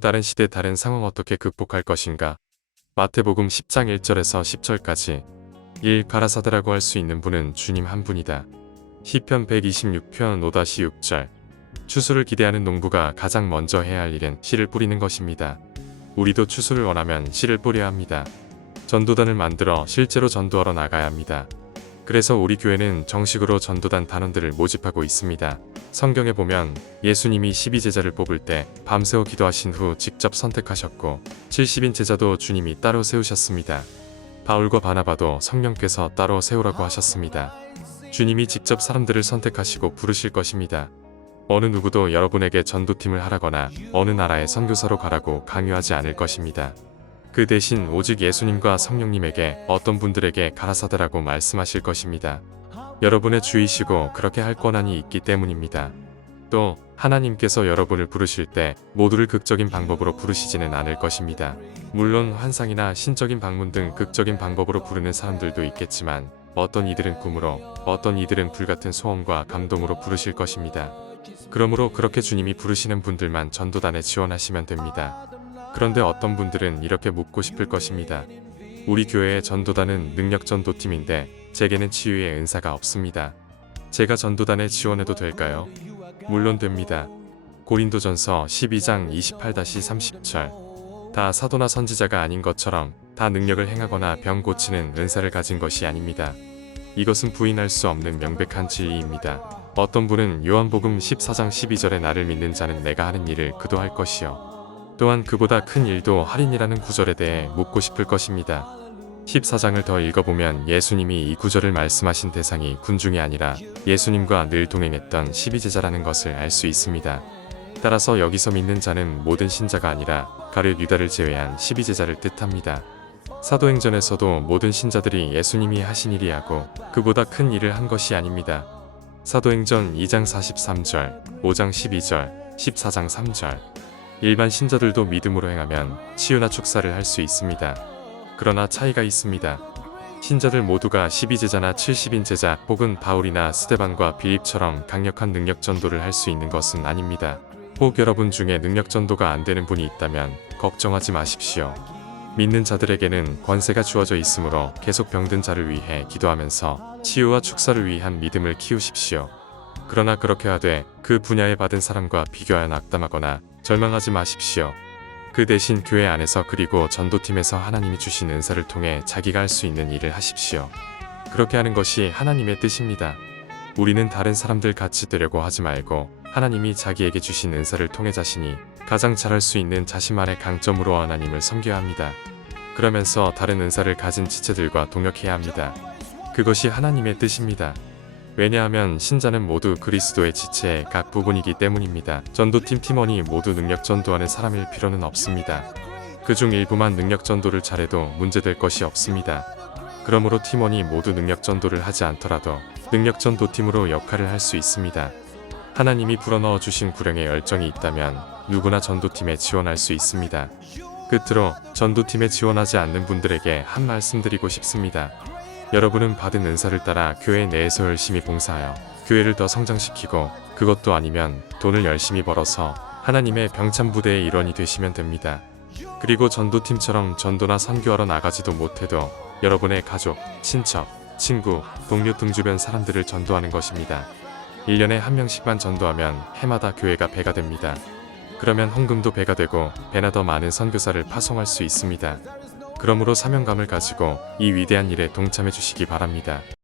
다른 시대 다른 상황 어떻게 극복할 것인가? 마태복음 10장 1절에서 10절까지 1. 가라사대라고 할 수 있는 분은 주님 한 분이다. 시편 126편 5-6절 추수를 기대하는 농부가 가장 먼저 해야 할 일은 씨를 뿌리는 것입니다. 우리도 추수를 원하면 씨를 뿌려야 합니다. 전도단을 만들어 실제로 전도하러 나가야 합니다. 그래서 우리 교회는 정식으로 전도단 단원들을 모집하고 있습니다. 성경에 보면 예수님이 12제자를 뽑을 때 밤새워 기도하신 후 직접 선택하셨고 70인 제자도 주님이 따로 세우셨습니다. 바울과 바나바도 성령께서 따로 세우라고 하셨습니다. 주님이 직접 사람들을 선택하시고 부르실 것입니다. 어느 누구도 여러분에게 전도팀을 하라거나 어느 나라에 선교사로 가라고 강요하지 않을 것입니다. 그 대신 오직 예수님과 성령님에게 어떤 분들에게 가라사대라고 말씀하실 것입니다. 여러분의 주이시고 그렇게 할 권한이 있기 때문입니다. 또 하나님께서 여러분을 부르실 때 모두를 극적인 방법으로 부르시지는 않을 것입니다. 물론 환상이나 신적인 방문 등 극적인 방법으로 부르는 사람들도 있겠지만 어떤 이들은 꿈으로, 어떤 이들은 불같은 소원과 감동으로 부르실 것입니다. 그러므로 그렇게 주님이 부르시는 분들만 전도단에 지원하시면 됩니다. 그런데 어떤 분들은 이렇게 묻고 싶을 것입니다. 우리 교회의 전도단은 능력전도팀인데 제게는 치유의 은사가 없습니다. 제가 전도단에 지원해도 될까요? 물론 됩니다. 고린도전서 12장 28-30절 다 사도나 선지자가 아닌 것처럼 다 능력을 행하거나 병 고치는 은사를 가진 것이 아닙니다. 이것은 부인할 수 없는 명백한 진리입니다. 어떤 분은 요한복음 14장 12절에 나를 믿는 자는 내가 하는 일을 그도 할 것이요 또한 그보다 큰 일도 하리니라는 구절에 대해 묻고 싶을 것입니다. 14장을 더 읽어보면 예수님이 이 구절을 말씀하신 대상이 군중이 아니라 예수님과 늘 동행했던 12제자라는 것을 알 수 있습니다. 따라서 여기서 믿는 자는 모든 신자가 아니라 가룟 유다를 제외한 12제자를 뜻합니다. 사도행전에서도 모든 신자들이 예수님이 하신 일이 하고 그보다 큰 일을 한 것이 아닙니다. 사도행전 2장 43절, 5장 12절, 14장 3절 일반 신자들도 믿음으로 행하면 치유나 축사를 할 수 있습니다. 그러나 차이가 있습니다. 신자들 모두가 12제자나 70인 제자 혹은 바울이나 스데반과 빌립처럼 강력한 능력 전도를 할 수 있는 것은 아닙니다. 혹 여러분 중에 능력 전도가 안 되는 분이 있다면 걱정하지 마십시오. 믿는 자들에게는 권세가 주어져 있으므로 계속 병든 자를 위해 기도하면서 치유와 축사를 위한 믿음을 키우십시오. 그러나 그렇게 하되 그 분야에 받은 사람과 비교하여 낙담하거나 절망하지 마십시오. 그 대신 교회 안에서 그리고 전도팀에서 하나님이 주신 은사를 통해 자기가 할 수 있는 일을 하십시오. 그렇게 하는 것이 하나님의 뜻입니다. 우리는 다른 사람들 같이 되려고 하지 말고 하나님이 자기에게 주신 은사를 통해 자신이 가장 잘할 수 있는 자신만의 강점으로 하나님을 섬겨야 합니다. 그러면서 다른 은사를 가진 지체들과 동역해야 합니다. 그것이 하나님의 뜻입니다. 왜냐하면 신자는 모두 그리스도의 지체의 각 부분이기 때문입니다. 전도팀 팀원이 모두 능력 전도하는 사람일 필요는 없습니다. 그중 일부만 능력 전도를 잘해도 문제될 것이 없습니다. 그러므로 팀원이 모두 능력 전도를 하지 않더라도 능력 전도팀으로 역할을 할 수 있습니다. 하나님이 불어넣어 주신 구령의 열정이 있다면 누구나 전도팀에 지원할 수 있습니다. 끝으로 전도팀에 지원하지 않는 분들에게 한 말씀 드리고 싶습니다. 여러분은 받은 은사를 따라 교회 내에서 열심히 봉사하여 교회를 더 성장시키고 그것도 아니면 돈을 열심히 벌어서 하나님의 병참부대의 일원이 되시면 됩니다. 그리고 전도팀처럼 전도나 선교하러 나가지도 못해도 여러분의 가족, 친척, 친구, 동료 등 주변 사람들을 전도하는 것입니다. 1년에 한 명씩만 전도하면 해마다 교회가 배가 됩니다. 그러면 헌금도 배가 되고 배나 더 많은 선교사를 파송할 수 있습니다. 그러므로 사명감을 가지고 이 위대한 일에 동참해 주시기 바랍니다.